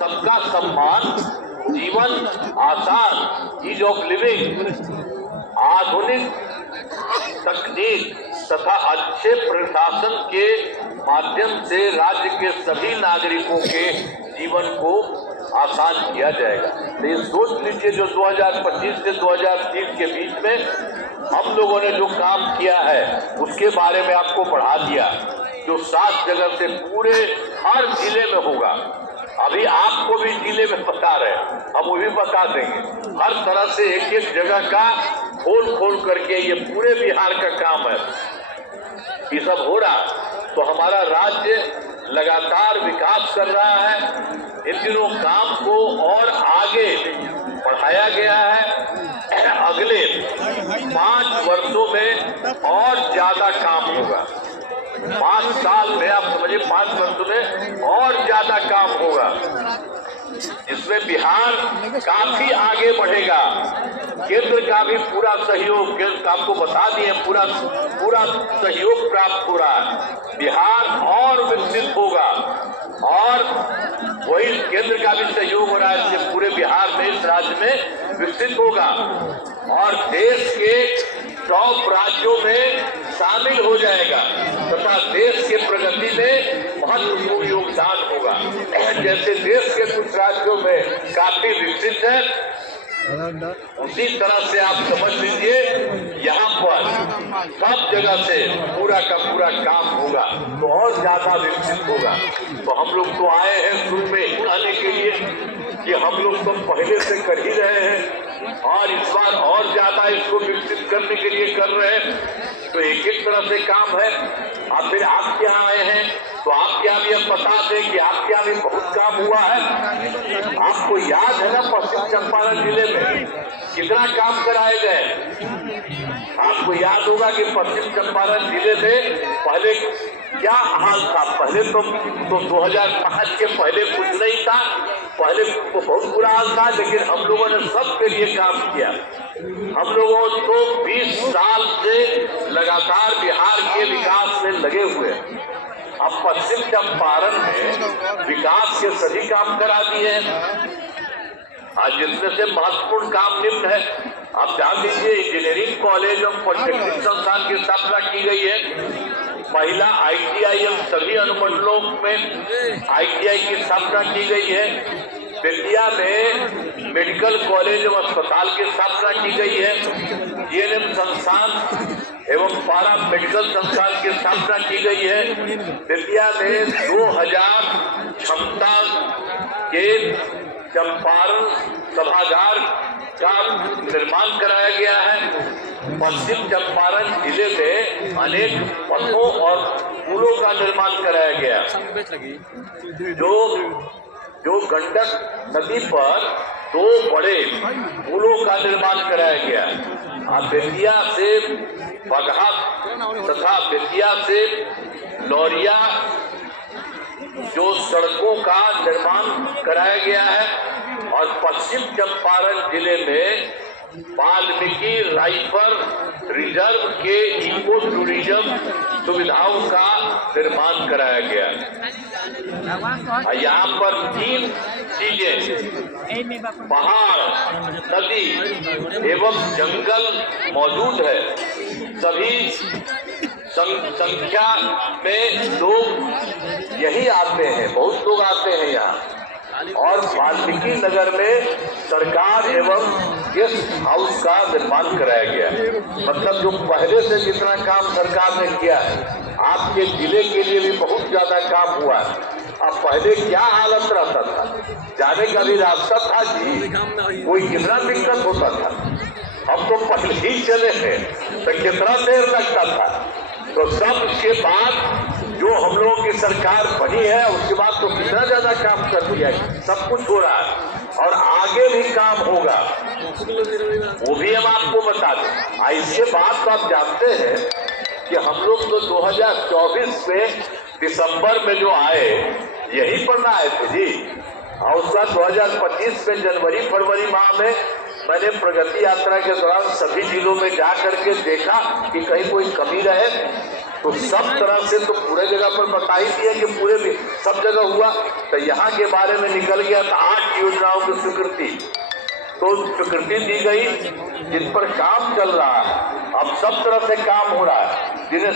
सबका सम्मान, जीवन आसान, ईज ऑफ लिविंग, आधुनिक तकनीक तथा अच्छे प्रशासन के माध्यम से राज्य के सभी नागरिकों के जीवन को आसान किया जाएगा। तो ये सोच लीजिए, जो 2025 से 2030 के बीच में हम लोगों ने जो काम किया है उसके बारे में आपको बढ़ा दिया, जो 7 जगह से पूरे हर जिले में होगा। अभी आपको भी जिले में बता रहे हैं, हम वो भी बता देंगे। हर तरह से एक एक जगह का खोल करके ये पूरे बिहार का काम है, ये सब हो रहा। तो हमारा राज्य लगातार विकास कर रहा है। इन दिनों काम को और आगे बढ़ाया गया है। अगले 5 वर्षों में और ज्यादा काम होगा। 5 साल में आप समझिए, 5 वर्षों में और ज्यादा काम होगा, इसमें बिहार काफी आगे बढ़ेगा। केंद्र का भी पूरा सहयोग, केंद्र आपको बता दिए, पूरा सहयोग प्राप्त हो रहा है। बिहार और विकसित होगा और वही केंद्र का भी सहयोग हो रहा है, इससे पूरे बिहार में, इस राज्य में विकसित होगा और देश के टॉप राज्यों में शामिल हो जाएगा तथा देश के प्रगति में महत्वपूर्ण योगदान होगा। जैसे देश के कुछ राज्यों में काफी विकसित है, उसी तरह से आप समझ लीजिए यहाँ पर सब जगह से पूरा का पूरा काम होगा तो और ज्यादा विकसित होगा। तो हम लोग तो आए हैं शुरू में कहने के लिए कि हम लोग तो पहले से कर ही रहे हैं और इस बार और ज्यादा इसको विकसित करने के लिए कर रहे हैं। तो एक एक तरह से काम है। अब फिर आप यहाँ आए हैं तो आपके यहाँ भी हम बता दें कि आपके यहाँ भी बहुत काम हुआ है। आपको याद है ना, पश्चिम चंपारण जिले में कितना काम कराए गए। आपको याद होगा कि पश्चिम चंपारण जिले में पहले क्या हाल था। पहले तो 2005 के पहले कुछ नहीं था, पहले तो बहुत बुरा हाल था, लेकिन हम लोगों ने सबके लिए काम किया। हम लोगों तो 20 साल से लगातार बिहार के विकास में लगे हुए हैं। अब पश्चिम चंपारण में विकास के सभी काम करा दिए हैं। आज जिसमें से महत्वपूर्ण काम निम्न है। आप जान लीजिए, इंजीनियरिंग कॉलेज और पॉलिटेक्निक संस्थान की स्थापना की गई है। महिला ITI सभी अनुमंडलों में ITI की स्थापना की गई है। बेतिया में मेडिकल कॉलेज एवं अस्पताल की स्थापना की गई है। GNM संस्थान एवं पारा मेडिकल संस्थान की स्थापना की गई है। बेतिया में 2000 क्षमता के चंपारण सभागार का निर्माण कराया गया है। पश्चिम चंपारण जिले में अनेक पथों और पुलों का निर्माण कराया गया, जो गंडक नदी पर 2 बड़े पुलों का निर्माण कराया गया। बेतिया से बगहा तथा बेतिया से लौरिया जो सड़कों का निर्माण कराया गया है और पश्चिम चंपारण जिले में वाल्मीकि राइफल रिजर्व के इको टूरिज्म सुविधाओं का निर्माण कराया गया। यहाँ पर 3 चीजें, पहाड़, नदी एवं जंगल मौजूद है। सभी संख्या में लोग यही आते हैं, बहुत लोग आते हैं यहाँ। और वाल्मीकि नगर में सरकार एवं गेस्ट हाउस का निर्माण कराया गया। मतलब जो पहले से जितना काम सरकार ने किया है, आपके जिले के लिए भी बहुत ज्यादा काम हुआ है। अब पहले क्या हालत रहता था, जाने का भी रास्ता था जी, कोई कितना दिक्कत होता था। हम तो पहले ही चले थे तो कितना देर लगता था। तो सब के बाद जो हम लोगों की सरकार बनी है, उसके बाद तो कितना ज्यादा काम कर दिया है। सब कुछ हो रहा है और आगे भी काम होगा, वो भी हम आपको बता दें। इसके बाद तो आप जानते हैं कि हम लोग तो 2024 में दिसंबर में जो आए, यही पर ना आए थे जी। और उसका 2025 में जनवरी फरवरी माह में मैंने प्रगति यात्रा के दौरान सभी जिलों में जा करके देखा कि कहीं कोई कमी रहे तो सब तरह से तो पूरे जगह पर बता ही दिया कि पूरे भी सब जगह हुआ। तो यहाँ के बारे में निकल गया था 8 योजनाओं की स्वीकृति, तो स्वीकृति दी गई जिन पर काम चल रहा है, अब सब तरह से काम हो रहा है।